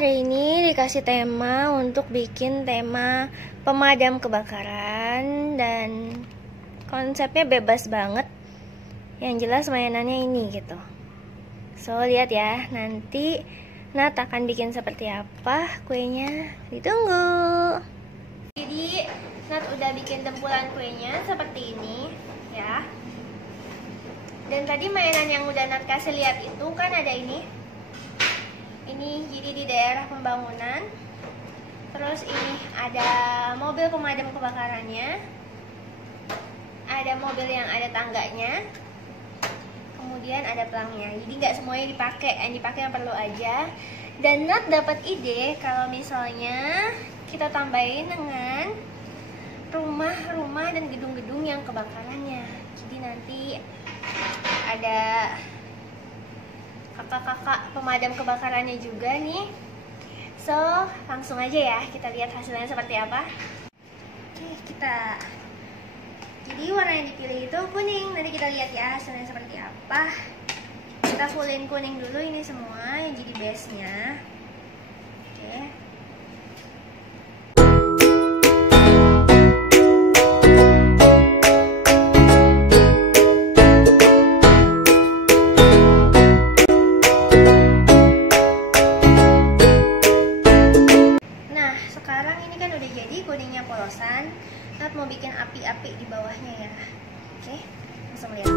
hari ini dikasih tema untuk bikin tema pemadam kebakaran dan konsepnya bebas banget. Yang jelas mainannya ini gitu. So lihat ya, nanti Nat akan bikin seperti apa kuenya, ditunggu. Jadi Nat udah bikin tempulan kuenya seperti ini ya. Dan tadi mainan yang udah Nat kasih lihat itu kan ada ini jadi di daerah pembangunan. Terus ini ada mobil pemadam kebakarannya, ada mobil yang ada tangganya, kemudian ada pelangnya. Jadi nggak semuanya dipakai, yang dipakai yang perlu aja. Dan Nat dapat ide kalau misalnya kita tambahin dengan rumah-rumah dan gedung-gedung yang kebakarannya. Jadi nanti ada kakak-kakak pemadam kebakarannya juga nih. So langsung aja ya, kita lihat hasilnya seperti apa. Oke, jadi warna yang dipilih itu kuning. Nanti kita lihat ya hasilnya seperti apa. Kita fullin kuning dulu ini semua yang jadi base nya. Oke. Kuningnya polosan, Nat mau bikin api-api di bawahnya ya. Oke, langsung lihat.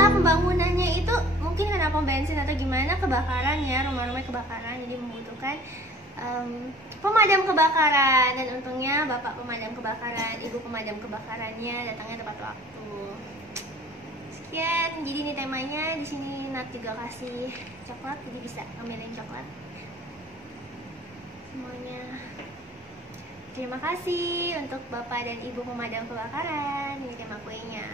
Pembangunannya itu mungkin karena pom bensin atau gimana kebakaran ya, rumah-rumah kebakaran, jadi membutuhkan pemadam kebakaran. Dan untungnya bapak pemadam kebakaran, ibu pemadam kebakarannya datangnya tepat waktu. Sekian, jadi ini temanya. Di sini Nat juga kasih coklat, jadi bisa ngambilin coklat semuanya. Terima kasih untuk bapak dan ibu pemadam kebakaran. Ini tema kuenya.